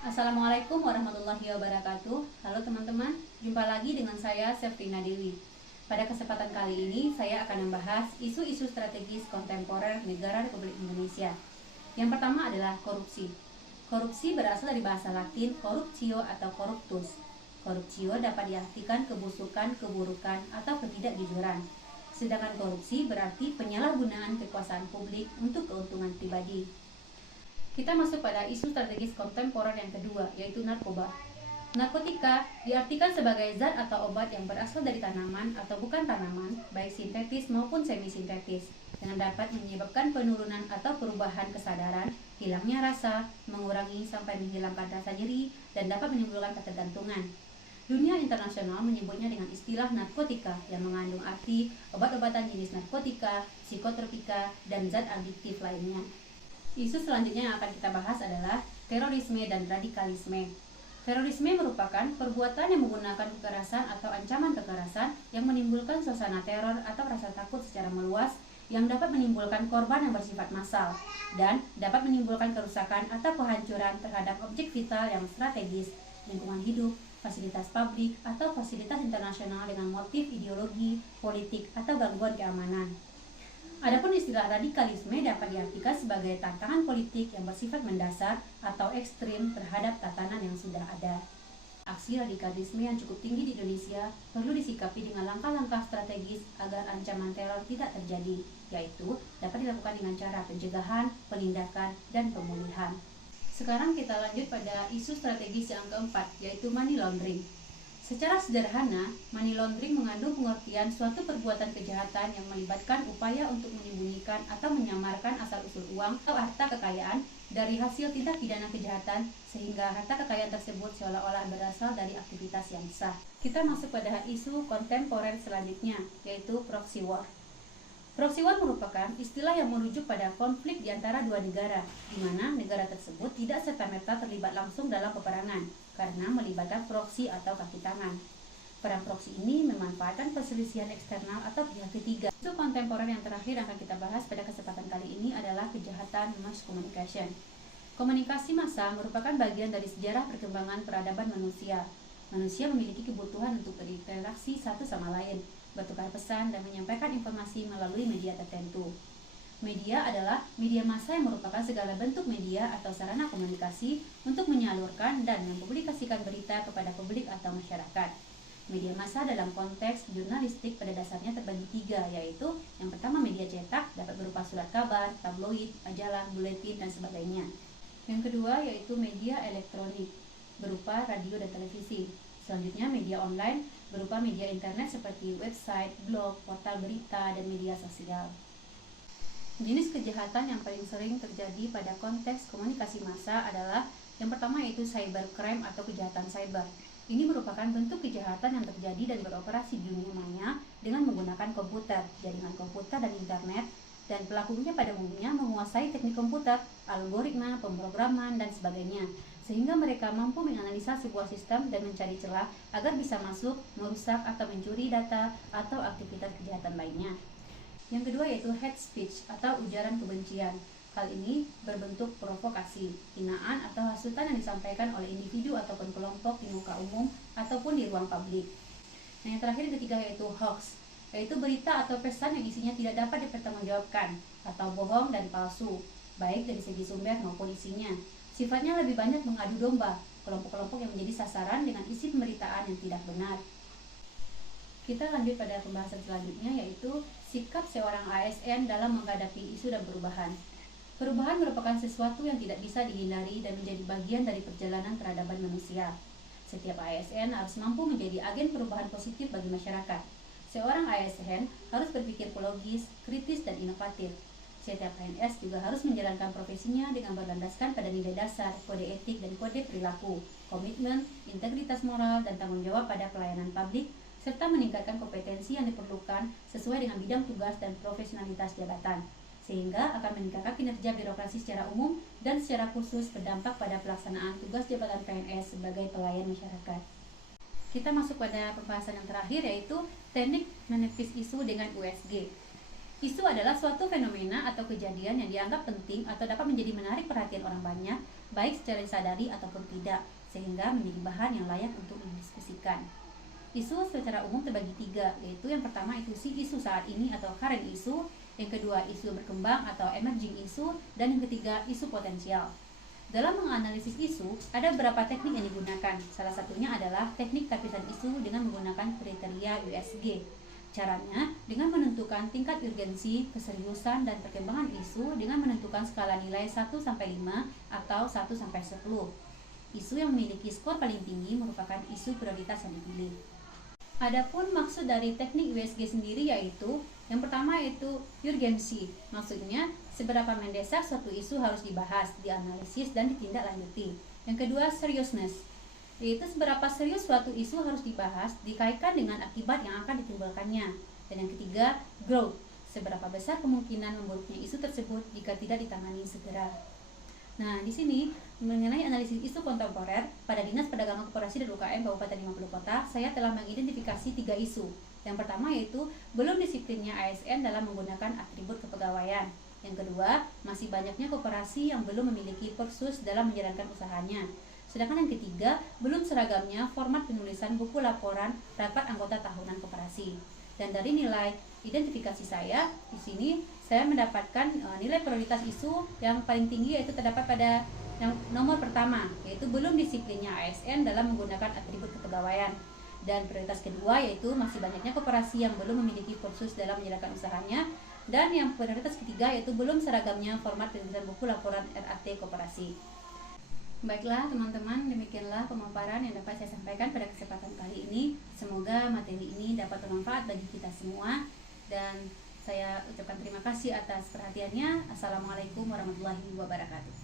Assalamualaikum warahmatullahi wabarakatuh. Halo teman-teman, jumpa lagi dengan saya Septina Dewi. Pada kesempatan kali ini saya akan membahas isu-isu strategis kontemporer negara Republik Indonesia. Yang pertama adalah korupsi. Korupsi berasal dari bahasa Latin corruptio atau corruptus. Corruptio dapat diartikan kebusukan, keburukan, atau ketidakjujuran. Sedangkan korupsi berarti penyalahgunaan kekuasaan publik untuk keuntungan pribadi. Kita masuk pada isu strategis kontemporer yang kedua, yaitu narkoba. Narkotika diartikan sebagai zat atau obat yang berasal dari tanaman atau bukan tanaman, baik sintetis maupun semi-sintetis, dengan dapat menyebabkan penurunan atau perubahan kesadaran, hilangnya rasa, mengurangi sampai menghilangkan rasa nyeri, dan dapat menimbulkan ketergantungan. Dunia internasional menyebutnya dengan istilah narkotika yang mengandung arti obat-obatan jenis narkotika, psikotropika, dan zat adiktif lainnya. Isu selanjutnya yang akan kita bahas adalah terorisme dan radikalisme. Terorisme merupakan perbuatan yang menggunakan kekerasan atau ancaman kekerasan yang menimbulkan suasana teror atau rasa takut secara meluas yang dapat menimbulkan korban yang bersifat massal dan dapat menimbulkan kerusakan atau kehancuran terhadap objek vital yang strategis, lingkungan hidup, fasilitas publik, atau fasilitas internasional dengan motif ideologi, politik, atau gangguan keamanan. Adapun istilah radikalisme dapat diartikan sebagai tantangan politik yang bersifat mendasar atau ekstrim terhadap tatanan yang sudah ada. Aksi radikalisme yang cukup tinggi di Indonesia perlu disikapi dengan langkah-langkah strategis agar ancaman teror tidak terjadi, yaitu dapat dilakukan dengan cara pencegahan, penindakan, dan pemulihan. Sekarang kita lanjut pada isu strategis yang keempat, yaitu money laundering. Secara sederhana, money laundering mengandung pengertian suatu perbuatan kejahatan yang melibatkan upaya untuk menyembunyikan atau menyamarkan asal-usul uang atau harta kekayaan dari hasil tindak pidana kejahatan sehingga harta kekayaan tersebut seolah-olah berasal dari aktivitas yang sah. Kita masuk pada isu kontemporer selanjutnya, yaitu proxy war. Proxy war merupakan istilah yang merujuk pada konflik di antara dua negara, di mana negara tersebut tidak serta-merta terlibat langsung dalam peperangan, karena melibatkan proksi atau kaki tangan. Perang proksi ini memanfaatkan perselisihan eksternal atau pihak ketiga. Isu kontemporer yang terakhir yang akan kita bahas pada kesempatan kali ini adalah kejahatan mass communication. Komunikasi massa merupakan bagian dari sejarah perkembangan peradaban manusia. Manusia memiliki kebutuhan untuk berinteraksi satu sama lain, bertukar pesan, dan menyampaikan informasi melalui media tertentu. Media adalah media massa yang merupakan segala bentuk media atau sarana komunikasi untuk menyalurkan dan mempublikasikan berita kepada publik atau masyarakat. Media massa dalam konteks jurnalistik pada dasarnya terbagi tiga, yaitu yang pertama media cetak, dapat berupa surat kabar, tabloid, majalah, buletin, dan sebagainya. Yang kedua yaitu media elektronik, berupa radio dan televisi. Selanjutnya media online, berupa media internet seperti website, blog, portal berita, dan media sosial. Jenis kejahatan yang paling sering terjadi pada konteks komunikasi massa adalah yang pertama yaitu cybercrime atau kejahatan cyber. Ini merupakan bentuk kejahatan yang terjadi dan beroperasi di dunia maya dengan menggunakan komputer, jaringan komputer, dan internet, dan pelakunya pada umumnya menguasai teknik komputer, algoritma, pemrograman, dan sebagainya, sehingga mereka mampu menganalisa sebuah sistem dan mencari celah agar bisa masuk, merusak, atau mencuri data atau aktivitas kejahatan lainnya. Yang kedua yaitu hate speech atau ujaran kebencian. Hal ini berbentuk provokasi, hinaan, atau hasutan yang disampaikan oleh individu ataupun kelompok di muka umum ataupun di ruang publik. Nah, yang terakhir yang ketiga yaitu hoax, yaitu berita atau pesan yang isinya tidak dapat dipertanggungjawabkan atau bohong dan palsu, baik dari segi sumber maupun isinya. Sifatnya lebih banyak mengadu domba, kelompok-kelompok yang menjadi sasaran dengan isi pemberitaan yang tidak benar. Kita lanjut pada pembahasan selanjutnya yaitu sikap seorang ASN dalam menghadapi isu dan perubahan. Perubahan merupakan sesuatu yang tidak bisa dihindari dan menjadi bagian dari perjalanan peradaban manusia. Setiap ASN harus mampu menjadi agen perubahan positif bagi masyarakat. Seorang ASN harus berpikir ekologis, kritis, dan inovatif. Setiap PNS juga harus menjalankan profesinya dengan berlandaskan pada nilai dasar, kode etik, dan kode perilaku, komitmen, integritas moral, dan tanggung jawab pada pelayanan publik, serta meningkatkan kompetensi yang diperlukan sesuai dengan bidang tugas dan profesionalitas jabatan, sehingga akan meningkatkan kinerja birokrasi secara umum dan secara khusus berdampak pada pelaksanaan tugas jabatan PNS sebagai pelayan masyarakat. Kita masuk pada pembahasan yang terakhir yaitu teknik menepis isu dengan USG. Isu adalah suatu fenomena atau kejadian yang dianggap penting atau dapat menjadi menarik perhatian orang banyak baik secara disadari ataupun tidak, sehingga menjadi bahan yang layak untuk didiskusikan. Isu secara umum terbagi 3, yaitu yang pertama itu isu saat ini atau current issue, yang kedua isu berkembang atau emerging issue, dan yang ketiga isu potensial. Dalam menganalisis isu, ada beberapa teknik yang digunakan. Salah satunya adalah teknik tapisan isu dengan menggunakan kriteria USG. Caranya dengan menentukan tingkat urgensi, keseriusan, dan perkembangan isu dengan menentukan skala nilai 1-5 atau 1-10. Isu yang memiliki skor paling tinggi merupakan isu prioritas yang dipilih. Adapun maksud dari teknik USG sendiri yaitu yang pertama yaitu urgensi. Maksudnya seberapa mendesak suatu isu harus dibahas, dianalisis, dan ditindaklanjuti. Yang kedua seriousness, yaitu seberapa serius suatu isu harus dibahas dikaitkan dengan akibat yang akan ditimbulkannya. Dan yang ketiga growth, seberapa besar kemungkinan memburuknya isu tersebut jika tidak ditangani segera. Nah, di sini mengenai analisis isu kontemporer pada Dinas Perdagangan Koperasi dan UKM Kabupaten 50 Kota, saya telah mengidentifikasi 3 isu. Yang pertama yaitu belum disiplinnya ASN dalam menggunakan atribut kepegawaian. Yang kedua, masih banyaknya koperasi yang belum memiliki persus dalam menjalankan usahanya. Sedangkan yang ketiga, belum seragamnya format penulisan buku laporan rapat anggota tahunan koperasi. Dan dari nilai identifikasi saya, di sini saya mendapatkan nilai prioritas isu yang paling tinggi yaitu terdapat pada yang nomor pertama, yaitu belum disiplinnya ASN dalam menggunakan atribut kepegawaian. Dan prioritas kedua yaitu masih banyaknya koperasi yang belum memiliki kursus dalam menjalankan usahanya. Dan yang prioritas ketiga yaitu belum seragamnya format penulisan buku laporan RAT koperasi. Baiklah teman-teman, demikianlah pemaparan yang dapat saya sampaikan pada kesempatan kali ini. Semoga materi ini dapat bermanfaat bagi kita semua. Dan saya ucapkan terima kasih atas perhatiannya. Assalamualaikum warahmatullahi wabarakatuh.